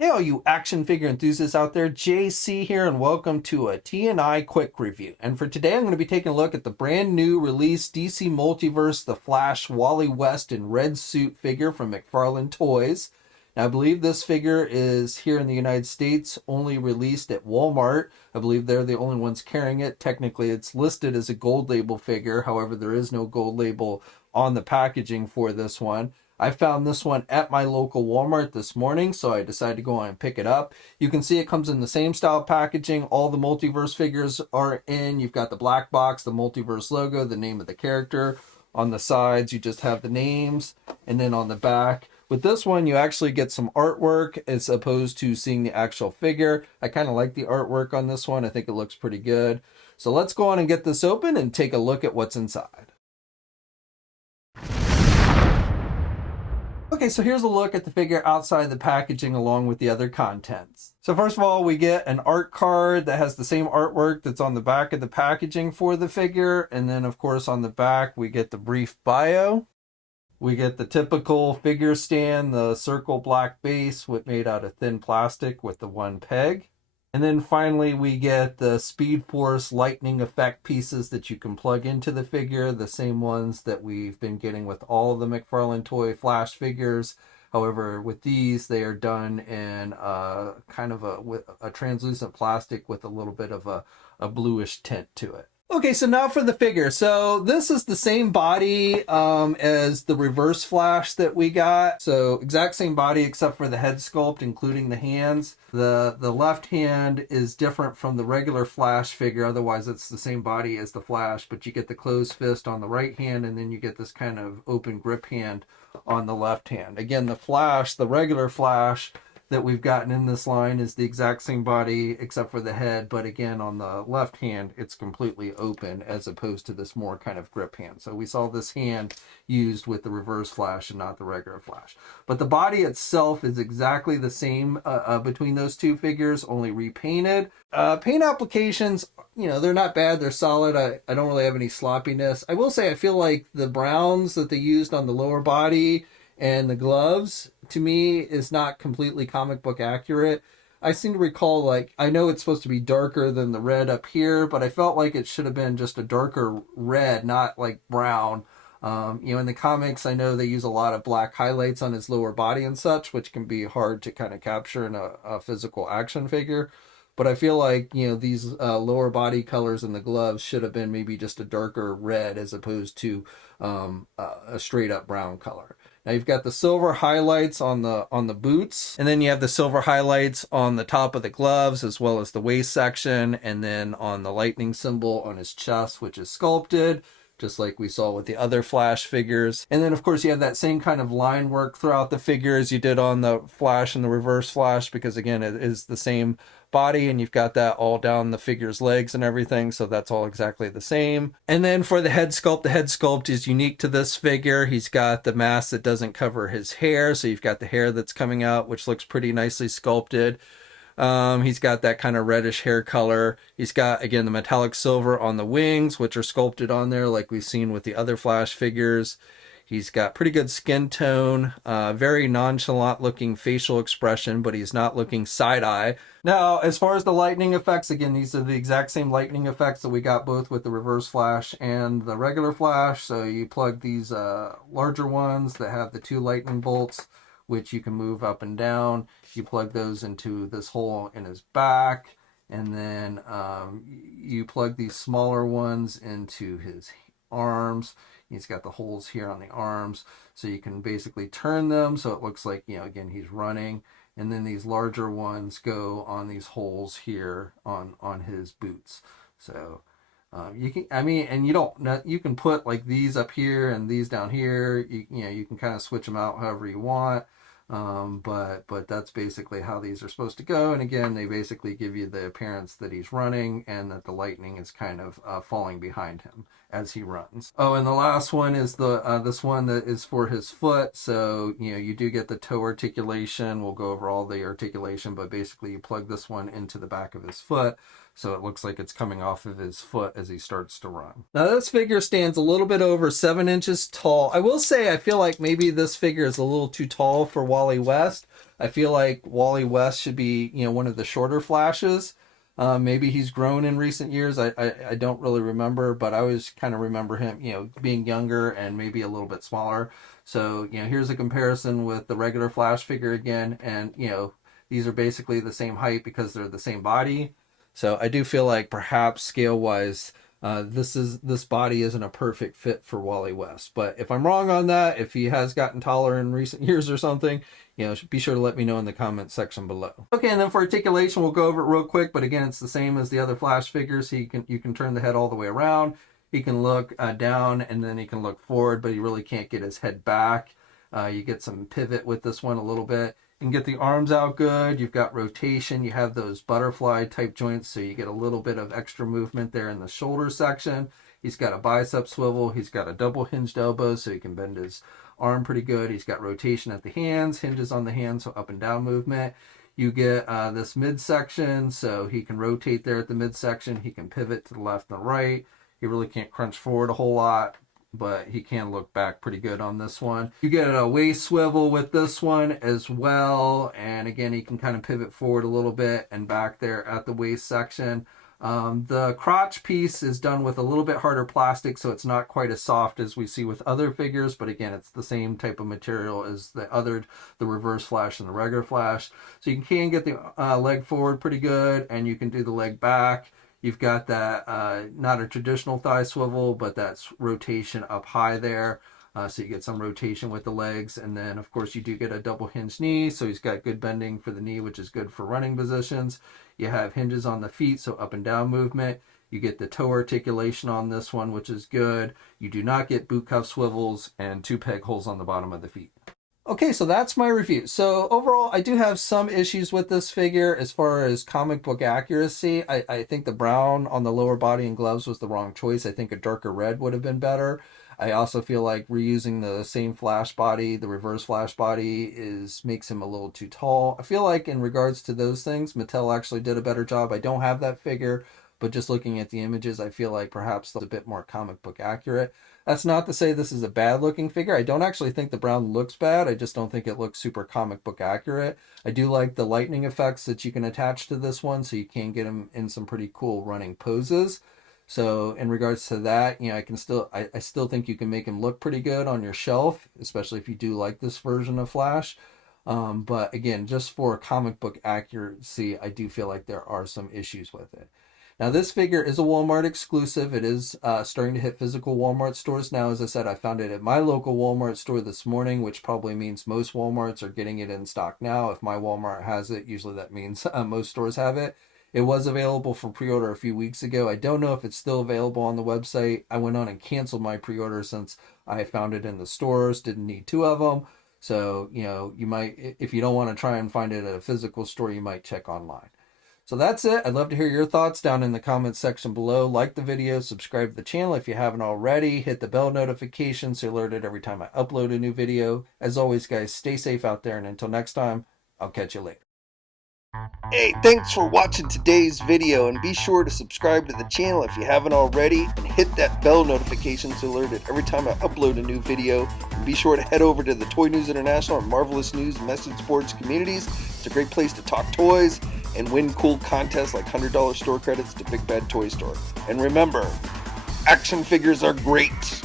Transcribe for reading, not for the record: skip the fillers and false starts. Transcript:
Hey all you action figure enthusiasts out there, JC here and welcome to a T&I quick review. And for today I'm going to be taking a look at the brand new release DC Multiverse The Flash Wally West in red suit figure from McFarlane Toys. Now I believe this figure is here in the United States only released at Walmart. I believe they're the only ones carrying it. Technically it's listed as a gold label figure, however there is no gold label on the packaging for this one. I found this one at my local Walmart this morning, so I decided to go on and pick it up. You can see it comes in the same style packaging. All the Multiverse figures are in. You've got the black box, the Multiverse logo, the name of the character. On the sides, you just have the names, and then on the back. With this one, you actually get some artwork as opposed to seeing the actual figure. I kind of like the artwork on this one. I think it looks pretty good. So let's go on and get this open and take a look at what's inside. Okay, so here's a look at the figure outside the packaging along with the other contents. So first of all, we get an art card that has the same artwork that's on the back of the packaging for the figure. And then of course on the back, we get the brief bio. We get the typical figure stand, the circle black base made out of thin plastic with the one peg. And then finally, we get the Speed Force lightning effect pieces that you can plug into the figure, the same ones that we've been getting with all of the McFarlane Toy Flash figures. However, with these, they are done in kind of a translucent plastic with a little bit of a bluish tint to it. Okay, so now for the figure. So this is the same body as the reverse Flash that we got. So exact same body except for the head sculpt, including the hands. The left hand is different from the regular Flash figure. Otherwise, it's the same body as the Flash, but you get the closed fist on the right hand, and then you get this kind of open grip hand on the left hand. Again, the Flash, the regular Flash that we've gotten in this line is the exact same body except for the head, but again on the left hand it's completely open as opposed to this more kind of grip hand. So we saw this hand used with the reverse Flash and not the regular Flash, but the body itself is exactly the same between those two figures, only repainted. Paint applications, you know, they're not bad, they're solid. I don't really have any sloppiness. I will say I feel like the browns that they used on the lower body and the gloves, to me, is not completely comic book accurate. I seem to recall, like, I know it's supposed to be darker than the red up here, but I felt like it should have been just a darker red, not like brown. You know, in the comics, I know they use a lot of black highlights on his lower body and such, which can be hard to kind of capture in a physical action figure. But I feel like, you know, these lower body colors in the gloves should have been maybe just a darker red as opposed to a straight up brown color. Now you've got the silver highlights on the boots, and then you have the silver highlights on the top of the gloves as well as the waist section, and then on the lightning symbol on his chest, which is sculpted, just like we saw with the other Flash figures. And then of course you have that same kind of line work throughout the figure as you did on the Flash and the reverse Flash, because again it is the same body, and you've got that all down the figure's legs and everything, so that's all exactly the same. And then for the head sculpt is unique to this figure. He's got the mask that doesn't cover his hair, so you've got the hair that's coming out, which looks pretty nicely sculpted. He's got that kind of reddish hair color. He's got, again, the metallic silver on the wings, which are sculpted on there like we've seen with the other Flash figures. He's got pretty good skin tone, very nonchalant looking facial expression, but he's not looking side-eye. Now, as far as the lightning effects, again, these are the exact same lightning effects that we got both with the reverse Flash and the regular Flash. So you plug these larger ones that have the two lightning bolts, which you can move up and down. You plug those into this hole in his back, and then you plug these smaller ones into his arms. He's got the holes here on the arms, so you can basically turn them so it looks like, you know, again, he's running. And then these larger ones go on these holes here on his boots. So you can, I mean, and you can put like these up here and these down here. You know, you can kind of switch them out however you want. But that's basically how these are supposed to go. And again, they basically give you the appearance that he's running and that the lightning is kind of falling behind him as he runs. Oh, and the last one is the this one that is for his foot. So, you know, you do get the toe articulation. We'll go over all the articulation, but basically you plug this one into the back of his foot. So it looks like it's coming off of his foot as he starts to run. Now this figure stands a little bit over 7 inches tall. I will say I feel like maybe this figure is a little too tall for Wally West. I feel like Wally West should be, you know, one of the shorter Flashes. Maybe he's grown in recent years. I don't really remember, but I always kind of remember him, you know, being younger and maybe a little bit smaller. So, you know, here's a comparison with the regular Flash figure again. And, you know, these are basically the same height because they're the same body. So I do feel like perhaps scale-wise, this body isn't a perfect fit for Wally West. But if I'm wrong on that, if he has gotten taller in recent years or something, you know, be sure to let me know in the comment section below. Okay, and then for articulation, we'll go over it real quick. But again, it's the same as the other Flash figures. You can turn the head all the way around. He can look down, and then he can look forward, but he really can't get his head back. You get some pivot with this one a little bit. You can get the arms out good. You've got rotation. You have those butterfly type joints, so you get a little bit of extra movement there in the shoulder section. He's got a bicep swivel. He's got a double hinged elbow, so he can bend his arm pretty good. He's got rotation at the hands, hinges on the hands, so up and down movement. You get this midsection, so he can rotate there at the midsection. He can pivot to the left and the right. He really can't crunch forward a whole lot, but he can look back pretty good on this one. You get a waist swivel with this one as well. And again, he can kind of pivot forward a little bit and back there at the waist section. The crotch piece is done with a little bit harder plastic, so it's not quite as soft as we see with other figures, but again, it's the same type of material as the Reverse Flash and the regular Flash. So you can get the leg forward pretty good, and you can do the leg back. You've got that, not a traditional thigh swivel, but that's rotation up high there. So you get some rotation with the legs. And then, of course, you do get a double hinge knee. So he's got good bending for the knee, which is good for running positions. You have hinges on the feet, so up and down movement. You get the toe articulation on this one, which is good. You do not get boot cuff swivels and 2 peg holes on the bottom of the feet. Okay, so that's my review. So overall, I do have some issues with this figure as far as comic book accuracy. I think the brown on the lower body and gloves was the wrong choice. I think a darker red would have been better. I also feel like reusing the same Flash body, the Reverse Flash body, makes him a little too tall. I feel like in regards to those things, Mattel actually did a better job. I don't have that figure, but just looking at the images, I feel like perhaps it's a bit more comic book accurate. That's not to say this is a bad looking figure. I don't actually think the brown looks bad. I just don't think it looks super comic book accurate. I do like the lightning effects that you can attach to this one, so you can get him in some pretty cool running poses. So in regards to that, you know, I still think you can make him look pretty good on your shelf, especially if you do like this version of Flash. But again, just for comic book accuracy, I do feel like there are some issues with it. Now, this figure is a Walmart exclusive. It is starting to hit physical Walmart stores now. As I said, I found it at my local Walmart store this morning, which probably means most Walmarts are getting it in stock now. If my Walmart has it, usually that means most stores have it. It was available for pre-order a few weeks ago. I don't know if it's still available on the website. I went on and canceled my pre-order since I found it in the stores, didn't need 2 of them. So, you know, you might, if you don't want to try and find it at a physical store, you might check online. So that's it. I'd love to hear your thoughts down in the comments section below. Like the video, subscribe to the channel if you haven't already. Hit the bell notification so you're alerted every time I upload a new video. As always, guys, stay safe out there, and until next time, I'll catch you later. Hey, thanks for watching today's video, and be sure to subscribe to the channel if you haven't already, and hit that bell notification so you're alerted every time I upload a new video. And be sure to head over to the Toy News International and Marvelous News Message Boards communities. It's a great place to talk toys and win cool contests like $100 store credits to Big Bad Toy Store. And remember, action figures are great.